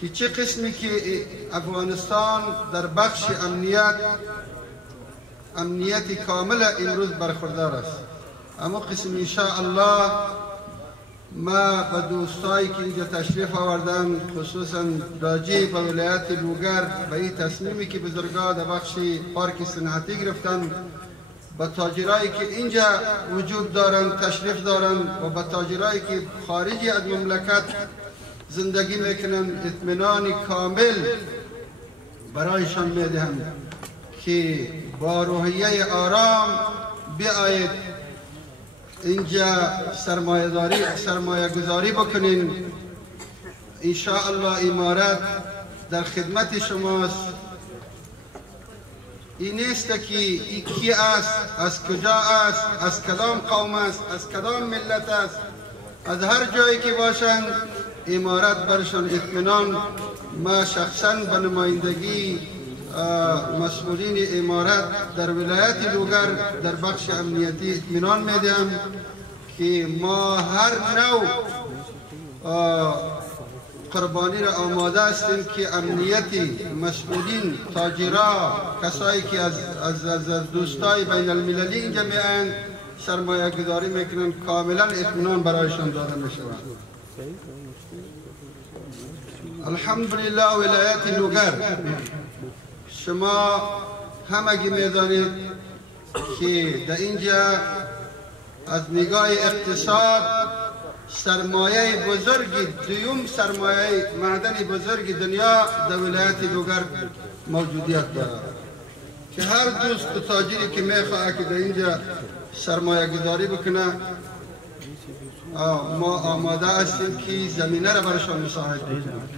که چه قسمی که افغانستان در بخش امنیت کامل امروز برخوردار است. اما قسم انشاءالله ما به دوستایی که اینجا تشریف آوردن، خصوصا راجع به ولایت لوگر، به این تصمیمی که بزرگان در بخش پارک صنعتی گرفتن، به تاجرایی که اینجا وجود دارند تشریف دارند و به تاجرایی که خارج از مملکت زندگی میکنند اطمینان کامل برایشان میدهم که با روحیه آرام بیایید اینجا سرمایه گذاری بکنین. انشاءالله امارت در خدمت شماست. این نیست که این کی است، از کجا است، از کدام قوم است، از کدام ملت است. از هر جایی که باشند امارت برشان اطمینان. ما شخصا به نمایندگی مسئولین امارت در ولایت لوگر در بخش امنیتی اطمینان میدم که ما هر نوع قربانی را آماده هستیم که امنیتی مسئولین، تاجرا، کسایی که از دوستای بین المللی اینجا میاین سرمایه گذاری میکنن، کاملا اطمینان برایشان داده میشود. الحمدلله ولایت لوگر شما همگی میدانید که در اینجا از نگاه اقتصاد سرمایه بزرگی، دوم سرمایه معدن بزرگ دنیا در ولایت لوگر موجودیت دارد که هر دوست و تاجری که میخواه که در اینجا سرمایه گذاری بکنه ما آماده هستیم که زمینه را برشان مساعد بکنیم.